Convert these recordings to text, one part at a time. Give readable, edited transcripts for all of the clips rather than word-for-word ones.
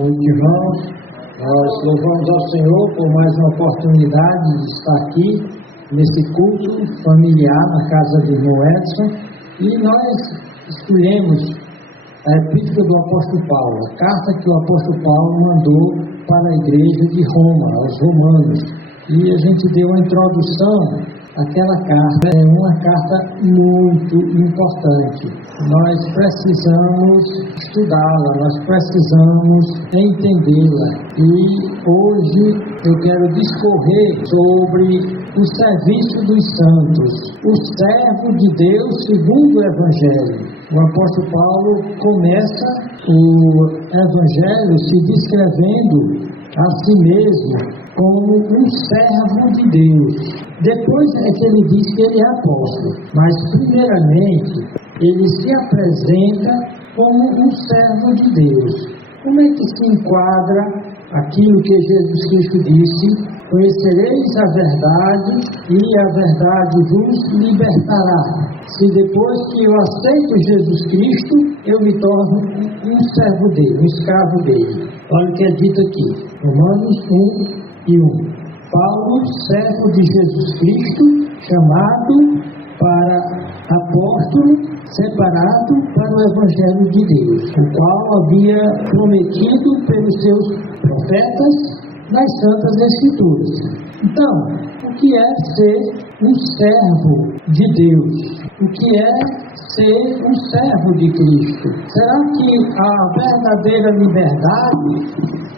Irmãos, nós louvamos ao Senhor por mais uma oportunidade de estar aqui nesse culto familiar na casa do irmão Edson, e nós escolhemos a Epístola do Apóstolo Paulo, a carta que o Apóstolo Paulo mandou para a igreja de Roma, aos romanos, e a gente deu uma introdução. Aquela carta é uma carta muito importante. Nós precisamos estudá-la, nós precisamos entendê-la. E hoje eu quero discorrer sobre o serviço dos santos, o servo de Deus segundo o Evangelho. O apóstolo Paulo começa o Evangelho se descrevendo a si mesmo como um servo de Deus. Depois é que ele diz que ele é apóstolo, mas primeiramente ele se apresenta como um servo de Deus. Como é que se enquadra aquilo que Jesus Cristo disse: conhecereis a verdade e a verdade vos libertará? Se depois que eu aceito Jesus Cristo, eu me torno um servo dele, um escravo dele. Olha o que é dito aqui, Romanos 1:1. Paulo, servo de Jesus Cristo, chamado para apóstolo, separado para o Evangelho de Deus, o qual havia prometido pelos seus profetas nas Santas Escrituras. Então, o que é ser um servo de Deus? O que é ser um servo de Cristo? Será que a verdadeira liberdade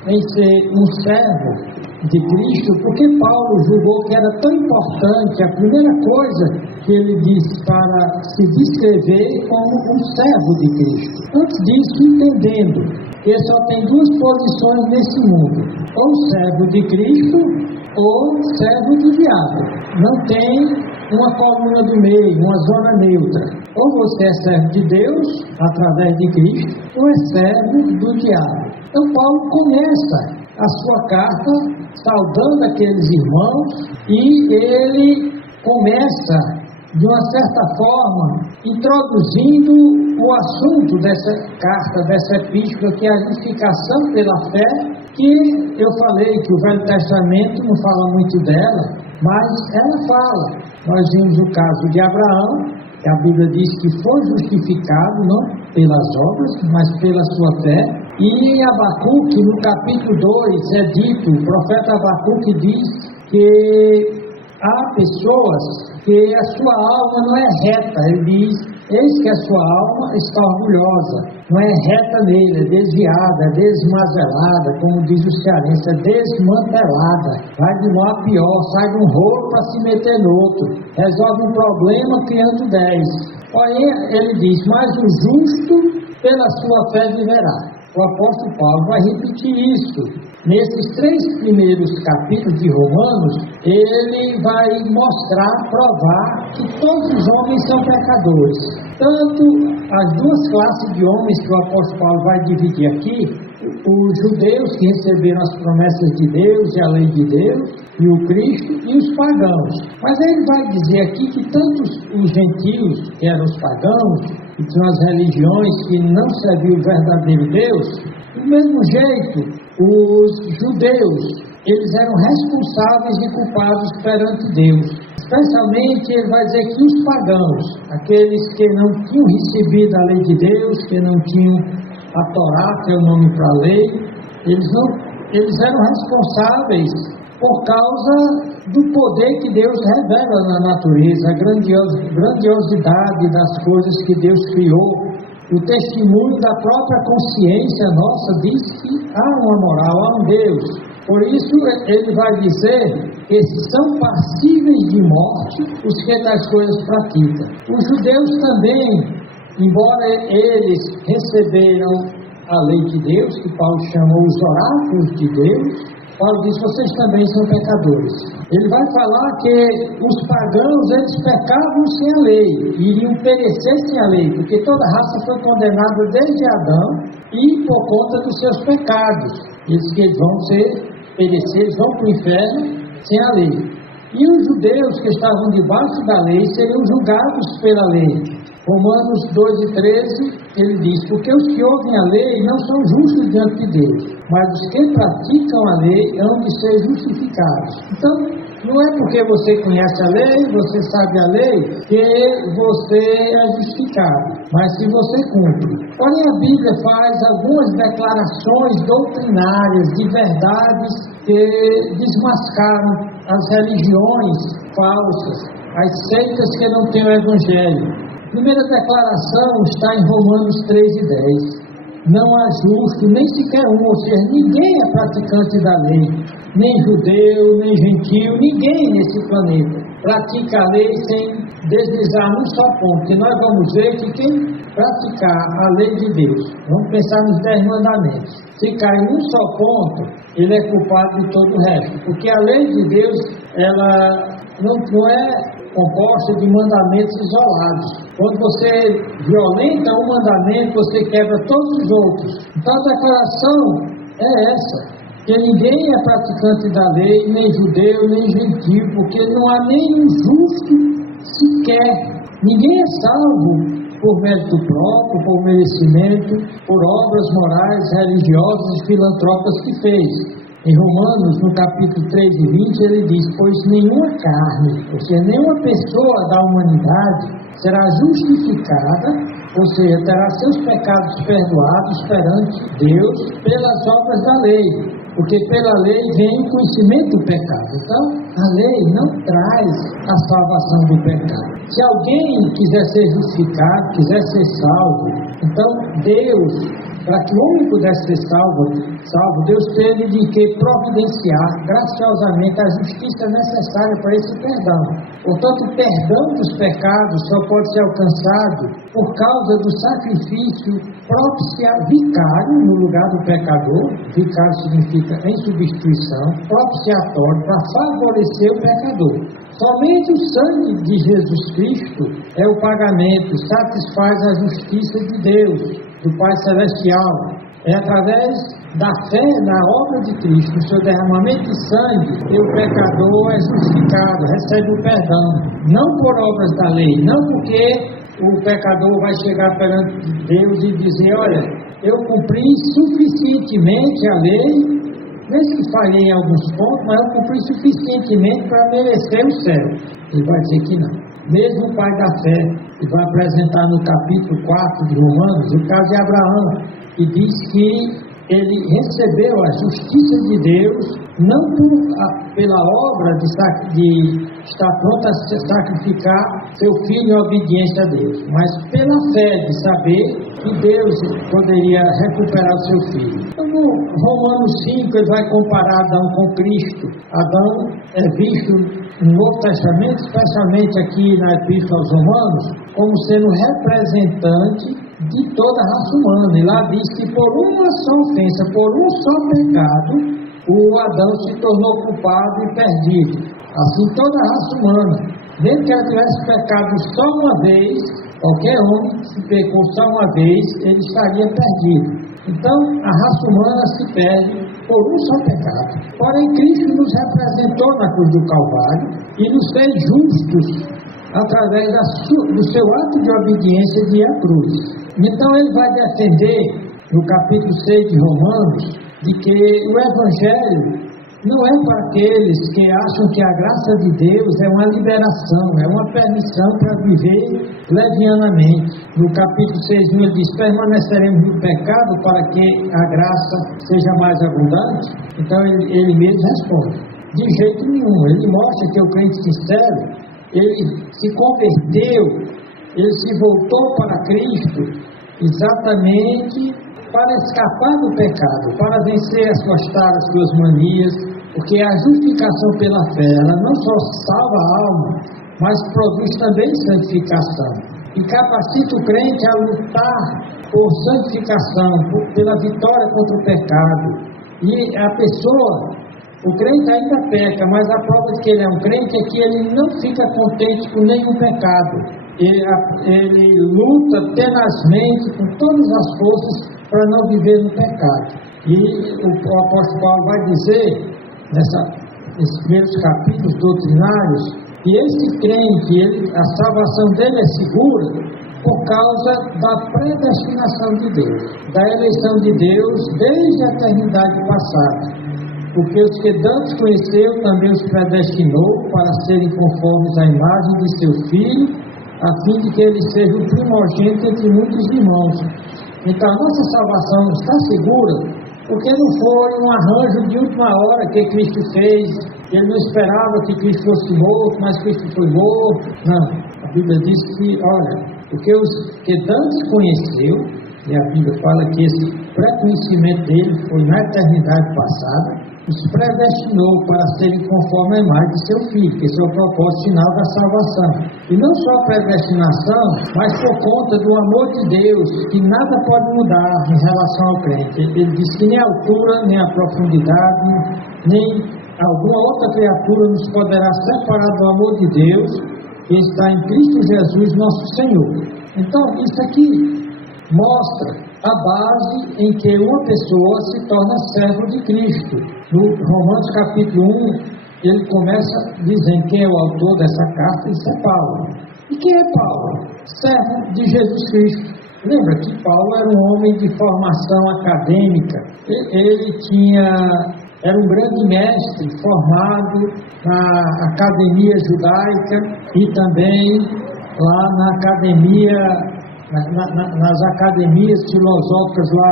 em ser um servo de Cristo? Porque Paulo julgou que era tão importante, a primeira coisa que ele disse para se descrever como um servo de Cristo. Antes disso, entendendo que só tem duas posições nesse mundo: ou servo de Cristo ou servo do diabo. Não tem uma coluna do meio, uma zona neutra. Ou você é servo de Deus através de Cristo, ou é servo do diabo. Então Paulo começa a sua carta saudando aqueles irmãos, e ele começa, de uma certa forma, introduzindo o assunto dessa carta, dessa epístola, que é a justificação pela fé, que eu falei que o Velho Testamento não fala muito dela, mas ela fala. Nós vimos o caso de Abraão, que a Bíblia diz que foi justificado não pelas obras, mas pela sua fé. E em Abacuque, no capítulo 2, é dito, o profeta Abacuque diz que há pessoas que a sua alma não é reta. Ele diz: eis que a sua alma está orgulhosa, não é reta nele, é desviada, é desmazelada, como diz o cearense, é desmantelada, vai de mal a pior, sai de um rolo para se meter no outro, resolve um problema criando 10. Porém, ele diz: mas o justo pela sua fé viverá. O apóstolo Paulo vai repetir isso. Nesses 3 primeiros capítulos de Romanos, ele vai mostrar, provar que todos os homens são pecadores. Tanto as duas classes de homens que o apóstolo Paulo vai dividir aqui: os judeus que receberam as promessas de Deus e a lei de Deus, e o Cristo, e os pagãos. Mas ele vai dizer aqui que tanto os gentios, que eram os pagãos, que tinham as religiões que não serviam o verdadeiro Deus, do mesmo jeito, os judeus, eles eram responsáveis e culpados perante Deus. Especialmente, ele vai dizer que os pagãos, aqueles que não tinham recebido a lei de Deus, que não tinham a Torá, que é o nome para a lei, eles eram responsáveis por causa do poder que Deus revela na natureza, a grandiosidade das coisas que Deus criou. O testemunho da própria consciência nossa diz que há uma moral, há um Deus. Por isso ele vai dizer que são passíveis de morte os que tais coisas praticam. Os judeus também, embora eles receberam a lei de Deus, que Paulo chamou os oráculos de Deus, Paulo diz: vocês também são pecadores. Ele vai falar que os pagãos, eles pecavam sem a lei, iriam perecer sem a lei, porque toda raça foi condenada desde Adão, e por conta dos seus pecados. Eles que vão perecer, eles vão para o inferno sem a lei. E os judeus que estavam debaixo da lei seriam julgados pela lei. Romanos 2 e 13, ele diz: porque os que ouvem a lei não são justos diante de Deus, mas os que praticam a lei hão de ser justificados. Então, não é porque você conhece a lei, você sabe a lei, que você é justificado, mas se você cumpre. Porém, a Bíblia faz algumas declarações doutrinárias de verdades que desmascaram as religiões falsas, as seitas que não têm o Evangelho. A primeira declaração está em Romanos 3 e 10. Não há justo, nem sequer um, ou seja, ninguém é praticante da lei, nem judeu, nem gentio, ninguém nesse planeta pratica a lei sem deslizar num só ponto, que nós vamos ver que quem praticar a lei de Deus, vamos pensar nos 10 mandamentos, se cai num só ponto, ele é culpado de todo o resto, porque a lei de Deus, ela não é composta de mandamentos isolados. Quando você violenta um mandamento, você quebra todos os outros. Então a declaração é essa, que ninguém é praticante da lei, nem judeu, nem gentio, porque não há nenhum justo sequer. Ninguém é salvo por mérito próprio, por merecimento, por obras morais, religiosas e filantrópicas que fez. Em Romanos, no capítulo 3 e 20, ele diz: pois nenhuma carne, ou seja, nenhuma pessoa da humanidade será justificada, ou seja, terá seus pecados perdoados perante Deus pelas obras da lei, porque pela lei vem o conhecimento do pecado. Então, a lei não traz a salvação do pecado. Se alguém quiser ser justificado, quiser ser salvo, então Deus, para que o homem pudesse ser salvo, Deus teve de que providenciar graciosamente a justiça necessária para esse perdão. Portanto, o perdão dos pecados só pode ser alcançado por causa do sacrifício vicário no lugar do pecador. Vicário significa em substituição, propiciatório, para favorecer o pecador. Somente o sangue de Jesus Cristo é o pagamento, satisfaz a justiça de Deus, do Pai Celestial. É através da fé na obra de Cristo, no seu derramamento de sangue, que o pecador é justificado, recebe o perdão. Não por obras da lei, não porque o pecador vai chegar perante Deus e dizer: olha, eu cumpri suficientemente a lei, mesmo que falhei em alguns pontos, mas eu cumpri suficientemente para merecer o céu. Ele vai dizer que não. Mesmo o pai da fé, que vai apresentar no capítulo 4 de Romanos, o caso de Abraão, que diz que ele recebeu a justiça de Deus, não pela obra de estar pronto a sacrificar seu filho em obediência a Deus, mas pela fé de saber que Deus poderia recuperar o seu filho. Então, no Romanos 5, ele vai comparar Adão com Cristo. Adão é visto no Novo Testamento, especialmente aqui na Epístola aos Romanos, como sendo representante de toda a raça humana. E lá diz que por uma só ofensa, por um só pecado, o Adão se tornou culpado e perdido. Assim toda a raça humana, mesmo que ela tivesse pecado só uma vez, qualquer homem se pecou só uma vez, ele estaria perdido. Então a raça humana se perde por um só pecado. Porém, Cristo nos representou na cruz do Calvário e nos fez justos através do seu ato de obediência de ir à cruz. Então ele vai defender, no capítulo 6 de Romanos, de que o Evangelho não é para aqueles que acham que a graça de Deus é uma liberação, é uma permissão para viver levianamente. No capítulo 6, ele diz: permaneceremos no pecado para que a graça seja mais abundante? Então ele mesmo responde: de jeito nenhum. Ele mostra que o crente sincero, ele se converteu, ele se voltou para Cristo exatamente para escapar do pecado, para vencer as suas taras, suas manias, porque a justificação pela fé, ela não só salva a alma, mas produz também santificação. E capacita o crente a lutar por santificação, pela vitória contra o pecado. E a pessoa, o crente ainda peca, mas a prova de que ele é um crente é que ele não fica contente com nenhum pecado. Ele luta tenazmente com todas as forças para não viver no pecado. E o apóstolo Paulo vai dizer, nessa nesses primeiros capítulos doutrinários, e esse crente, a salvação dele é segura por causa da predestinação de Deus, da eleição de Deus desde a eternidade passada. Porque os que dantes conheceu, também os predestinou para serem conformes à imagem de seu Filho, a fim de que ele seja o primogênito entre muitos irmãos. Então a nossa salvação está segura, porque não foi um arranjo de última hora que Cristo fez. Ele não esperava que Cristo fosse morto, mas Cristo foi morto. Não, a Bíblia diz que, olha, porque os que dantes conheceu, e a Bíblia fala que esse pré-conhecimento dele foi na eternidade passada, os predestinou para serem conforme a imagem de seu Filho, que esse é o propósito final da salvação. E não só a predestinação, mas por conta do amor de Deus, que nada pode mudar em relação ao crente. Ele diz que nem a altura, nem a profundidade, nem alguma outra criatura nos poderá separar do amor de Deus, que está em Cristo Jesus, nosso Senhor. Então, isso aqui mostra a base em que uma pessoa se torna servo de Cristo. No Romanos capítulo 1, ele começa dizendo quem é o autor dessa carta, isso é Paulo. E quem é Paulo? Servo de Jesus Cristo. Lembra que Paulo era um homem de formação acadêmica. Ele era um grande mestre formado na academia judaica e também lá na academia, nas academias filosóficas lá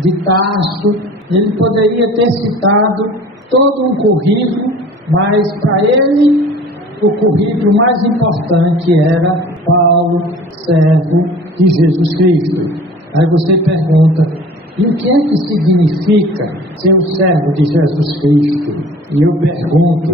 de Tarso. Ele poderia ter citado todo um currículo, mas para ele o currículo mais importante era Paulo, servo de Jesus Cristo. Aí você pergunta, e o que é que significa ser um servo de Jesus Cristo? E eu pergunto,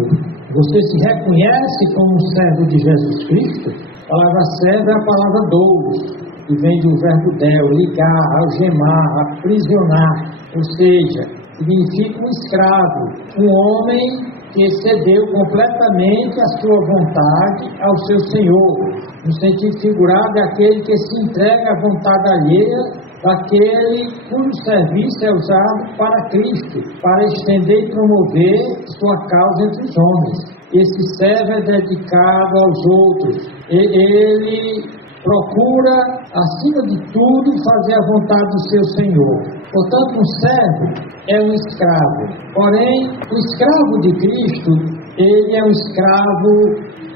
você se reconhece como um servo de Jesus Cristo? A palavra servo é a palavra doulos, que vem do verbo del, ligar, algemar, aprisionar, ou seja, significa um escravo, um homem que cedeu completamente a sua vontade ao seu Senhor. No sentido figurado, é aquele que se entrega à vontade alheia daquele cujo serviço é usado para Cristo, para estender e promover sua causa entre os homens. Esse servo é dedicado aos outros. Ele procura, acima de tudo, fazer a vontade do seu Senhor. Portanto, um servo é um escravo. Porém, o escravo de Cristo, ele é um escravo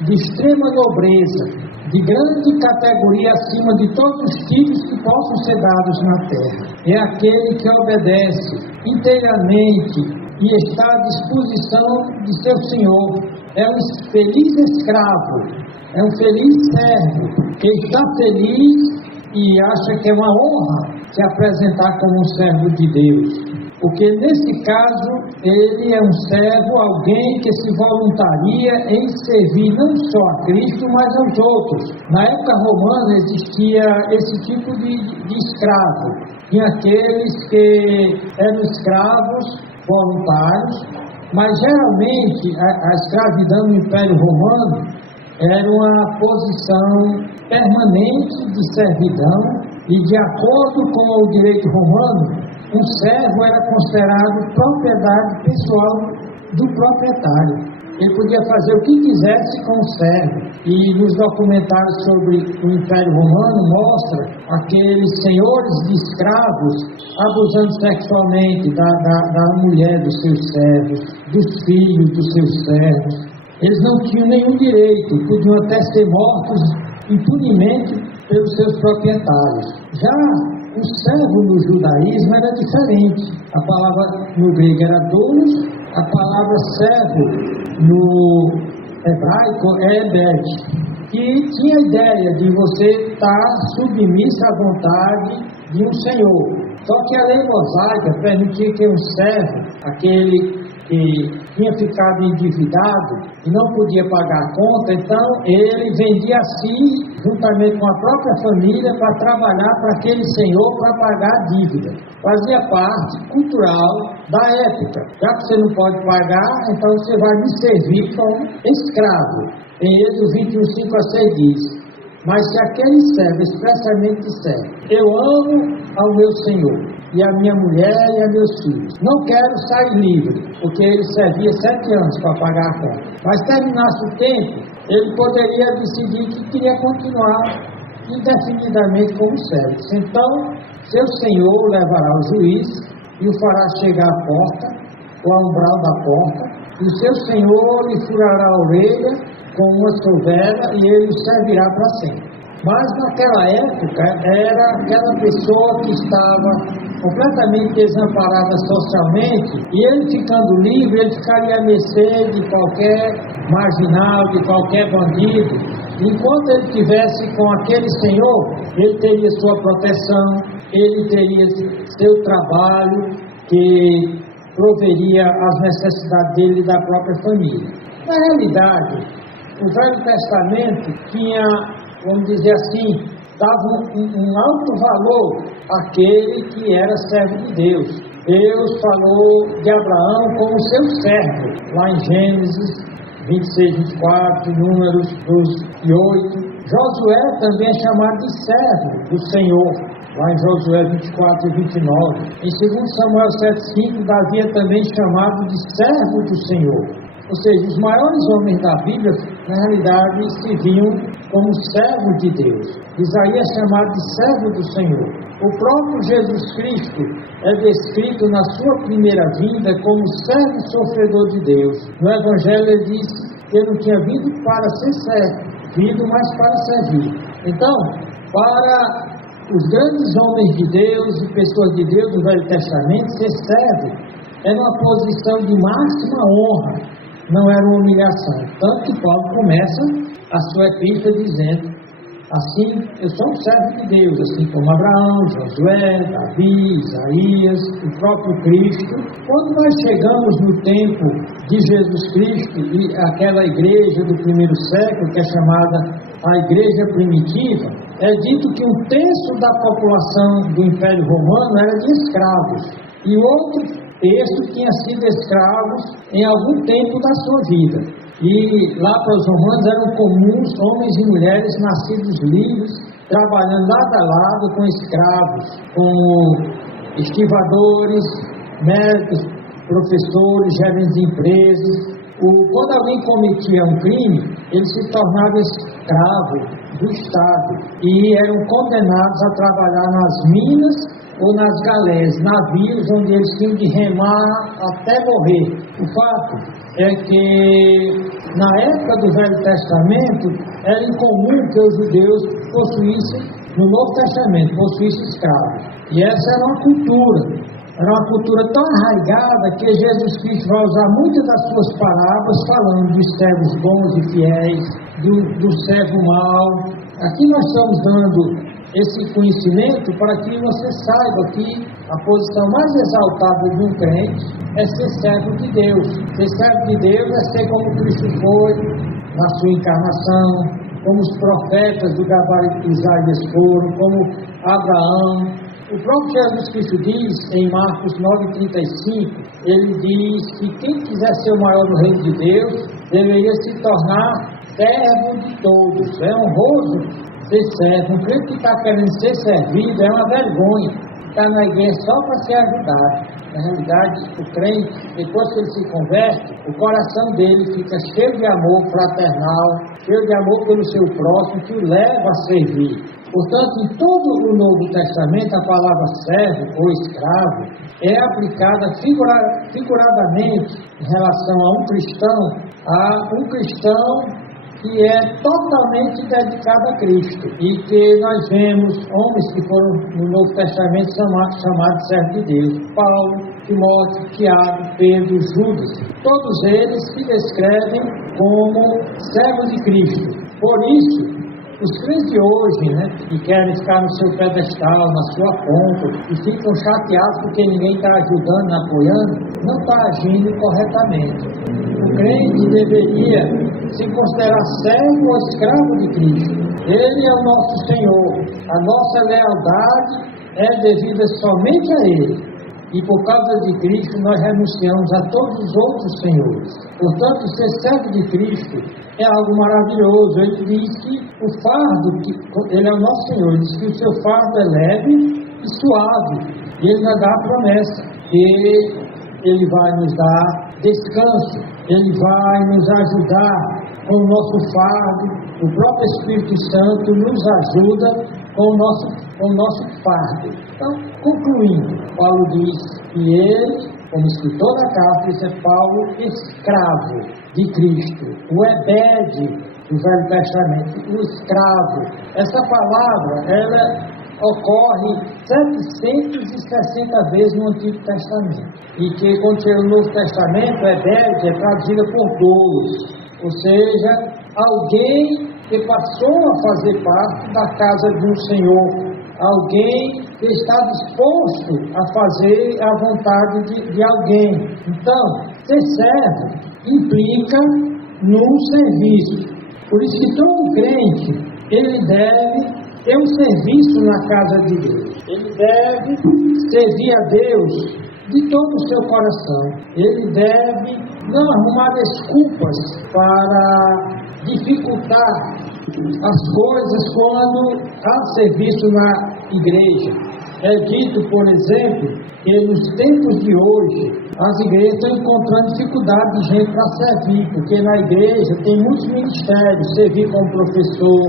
de extrema nobreza, de grande categoria acima de todos os títulos que possam ser dados na terra. É aquele que obedece inteiramente e está à disposição de seu Senhor. É um feliz escravo, é um feliz servo, que está feliz e acha que é uma honra se apresentar como um servo de Deus. Porque nesse caso, ele é um servo, alguém que se voluntaria em servir não só a Cristo, mas aos outros. Na época romana existia esse tipo de escravo. Tinha aqueles que eram escravos voluntários, mas geralmente a escravidão no Império Romano era uma posição permanente de servidão, e de acordo com o direito romano, um servo era considerado propriedade pessoal do proprietário. Ele podia fazer o que quisesse com o servo. E nos documentários sobre o Império Romano mostra aqueles senhores de escravos abusando sexualmente da mulher dos seus servos, dos filhos dos seus servos. Eles não tinham nenhum direito, podiam até ser mortos impunemente pelos seus proprietários. Já o servo no judaísmo era diferente. A palavra no grego era doulos, a palavra servo no hebraico é ebed, que tinha a ideia de você estar submisso à vontade de um senhor. Só que a lei mosaica permitia que um servo, aquele que tinha ficado endividado e não podia pagar a conta, então ele vendia a si, juntamente com a própria família, para trabalhar para aquele senhor para pagar a dívida. Fazia parte cultural da época. Já que você não pode pagar, então você vai me servir como escravo. Em Êxodo 21:5-6 diz: mas se aquele servo expressamente disser, eu amo ao meu Senhor, e a minha mulher e a meus filhos. Não quero sair livre, porque ele servia 7 anos para pagar a conta. Mas terminasse o tempo, ele poderia decidir que queria continuar indefinidamente como servo. Então, seu senhor levará o juiz e o fará chegar à porta, ao umbral da porta, e o seu senhor lhe furará a orelha com uma sovela e ele o servirá para sempre. Mas naquela época era aquela pessoa que estava completamente desamparada socialmente, e ele ficando livre, ele ficaria à mercê de qualquer marginal, de qualquer bandido. Enquanto ele estivesse com aquele senhor, ele teria sua proteção, ele teria seu trabalho, que proveria as necessidades dele e da própria família. Na realidade, o Velho Testamento tinha, vamos dizer assim, dava um alto valor àquele que era servo de Deus. Deus falou de Abraão como seu servo, lá em Gênesis 26, 24, Números 12 e 8. Josué também é chamado de servo do Senhor, lá em Josué 24 e 29. Em 2 Samuel 7,5, Davi é também chamado de servo do Senhor. Ou seja, os maiores homens da Bíblia, na realidade, se viam como servos de Deus. Isaías é chamado de servo do Senhor. O próprio Jesus Cristo é descrito na sua primeira vinda como servo sofredor de Deus. No Evangelho ele diz que ele não tinha vindo para ser servido, mas para servir. Então, para os grandes homens de Deus e pessoas de Deus do Velho Testamento, ser servo era uma posição de máxima honra, não era uma humilhação. Tanto que Paulo começa a sua epístola dizendo: assim, eu sou um servo de Deus, assim como Abraão, Josué, Davi, Isaías, o próprio Cristo. Quando nós chegamos no tempo de Jesus Cristo e aquela igreja do primeiro século, que é chamada a igreja primitiva, é dito que 1/3 da população do Império Romano era de escravos, e o outro terço tinha sido escravos em algum tempo da sua vida. E lá para os romanos eram comuns homens e mulheres nascidos livres, trabalhando lado a lado com escravos, com estivadores, médicos, professores, gerentes de empresas. Quando alguém cometia um crime, ele se tornava escravo do Estado e eram condenados a trabalhar nas minas ou nas galés, navios onde eles tinham de remar até morrer. O fato é que na época do Velho Testamento era incomum que os judeus possuíssem, no Novo Testamento, possuíssem escravos. E essa era uma cultura tão arraigada que Jesus Cristo vai usar muitas das suas parábolas falando dos servos bons e fiéis, do servo mau. Aqui nós estamos dando esse conhecimento para que você saiba que a posição mais exaltada de um crente é ser servo de Deus. Ser servo de Deus é ser como Cristo foi na sua encarnação, como os profetas do gabarito de Isaías foram, como Abraão. O próprio Jesus Cristo diz em Marcos 9,35, ele diz que quem quiser ser o maior no reino de Deus deveria se tornar servo de todos. É honroso ser servo. Um crente que está querendo ser servido é uma vergonha. Está na igreja só para ser ajudado. Na realidade, o crente, depois que ele se converte, o coração dele fica cheio de amor fraternal, cheio de amor pelo seu próximo, que o leva a servir. Portanto, em todo o Novo Testamento, a palavra servo ou escravo é aplicada figuradamente em relação a um cristão que é totalmente dedicado a Cristo, e que nós vemos homens que foram no Novo Testamento chamados de servos de Deus: Paulo, Timóteo, Tiago, Pedro, Judas. Todos eles se descrevem como servos de Cristo. Por isso, os crentes de hoje, que querem ficar no seu pedestal, na sua ponta, e ficam chateados porque ninguém está ajudando, apoiando, não está agindo corretamente. O crente deveria se considerar servo ou escravo de Cristo. Ele é o nosso Senhor. A nossa lealdade é devida somente a Ele. E por causa de Cristo nós renunciamos a todos os outros senhores. Portanto, ser servo de Cristo é algo maravilhoso. Ele diz que o fardo, Ele é o nosso Senhor, ele diz que o seu fardo é leve e suave. E Ele vai dar a promessa que Ele vai nos dar descanso, Ele vai nos ajudar com o nosso fardo. O próprio Espírito Santo nos ajuda com o nosso fardo. Então, concluindo, Paulo diz que ele, como escritor da carta, esse é Paulo, escravo de Cristo, o Ebed do Velho Testamento, o escravo. Essa palavra, ela ocorre 760 vezes no Antigo Testamento. E que quando chega no Novo Testamento, Ebed é traduzida por doulos, ou seja, alguém que passou a fazer parte da casa de um Senhor, alguém que está disposto a fazer a vontade de alguém. Então, ser servo implica num serviço. Por isso que todo crente, ele deve ter um serviço na casa de Deus. Ele deve servir a Deus de todo o seu coração. Ele deve não arrumar desculpas para dificultar as coisas quando há serviço na igreja. É dito, por exemplo, que nos tempos de hoje as igrejas estão encontrando dificuldade de gente para servir, porque na igreja tem muitos ministérios: servir como professor,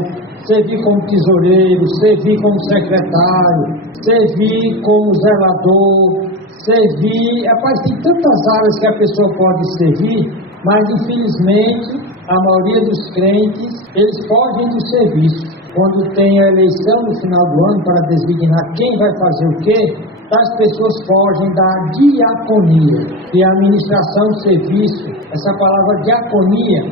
servir como tesoureiro, servir como secretário, servir como zelador, servir... Rapaz, tem tantas áreas que a pessoa pode servir, mas infelizmente a maioria dos crentes, eles fogem do serviço. Quando tem a eleição no final do ano para designar quem vai fazer o quê, as pessoas fogem da diaconia, que é a administração do serviço. Essa palavra diaconia,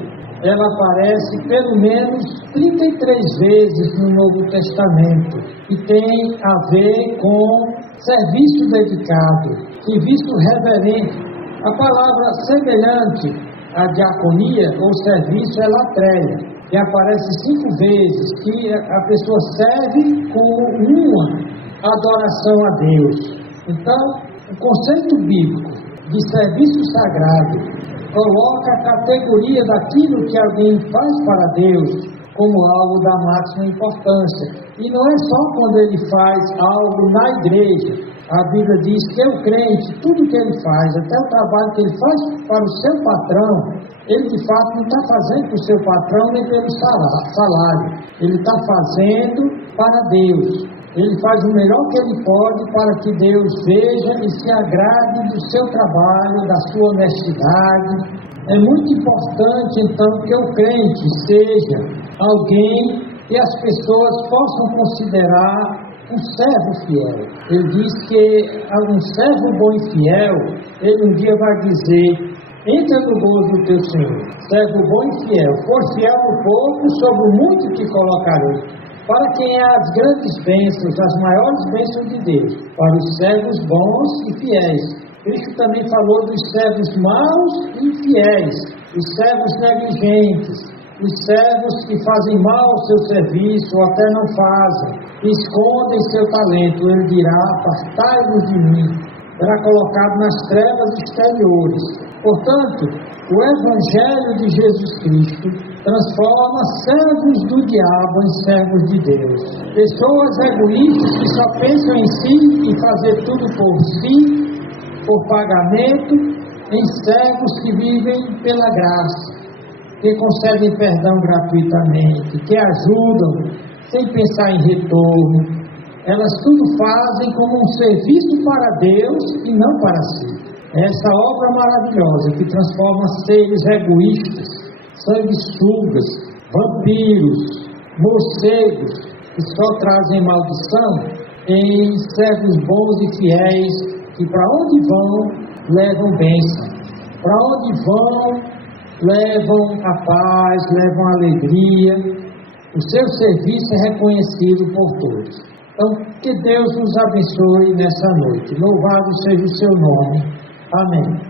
ela aparece pelo menos 33 vezes no Novo Testamento, e tem a ver com serviço dedicado, serviço reverente. A palavra semelhante à diaconia ou serviço é latreia, que aparece 5 vezes, que a pessoa serve com uma adoração a Deus. Então, o conceito bíblico de serviço sagrado coloca a categoria daquilo que alguém faz para Deus como algo da máxima importância. E não é só quando ele faz algo na igreja. A Bíblia diz que o crente, tudo que ele faz, até o trabalho que ele faz para o seu patrão, ele de fato não está fazendo para o seu patrão nem pelo salário. Ele está fazendo para Deus. Ele faz o melhor que ele pode para que Deus veja e se agrade do seu trabalho, da sua honestidade. É muito importante, então, que o crente seja alguém que as pessoas possam considerar um servo fiel. Ele diz que um servo bom e fiel, ele um dia vai dizer: entra no gozo do teu Senhor, servo bom e fiel. For fiel no pouco, sobre o muito te colocarei. Para quem é as grandes bênçãos, as maiores bênçãos de Deus, para os servos bons e fiéis. Cristo também falou dos servos maus e infiéis, os servos negligentes, os servos que fazem mal ao seu serviço ou até não fazem, que escondem seu talento. Ele dirá: apartai-vos de mim. Será colocado nas trevas exteriores. Portanto, o Evangelho de Jesus Cristo transforma servos do diabo em servos de Deus. Pessoas egoístas que só pensam em si e fazer tudo por si, por pagamento, em servos que vivem pela graça, que concedem perdão gratuitamente, que ajudam sem pensar em retorno. Elas tudo fazem como um serviço para Deus e não para si. Essa obra maravilhosa que transforma seres egoístas, sanguessugas, vampiros, morcegos, que só trazem maldição, em servos bons e fiéis, que para onde vão, levam bênção. Para onde vão, levam a paz, levam a alegria. O seu serviço é reconhecido por todos. Então, que Deus nos abençoe nessa noite. Louvado seja o seu nome. Amém.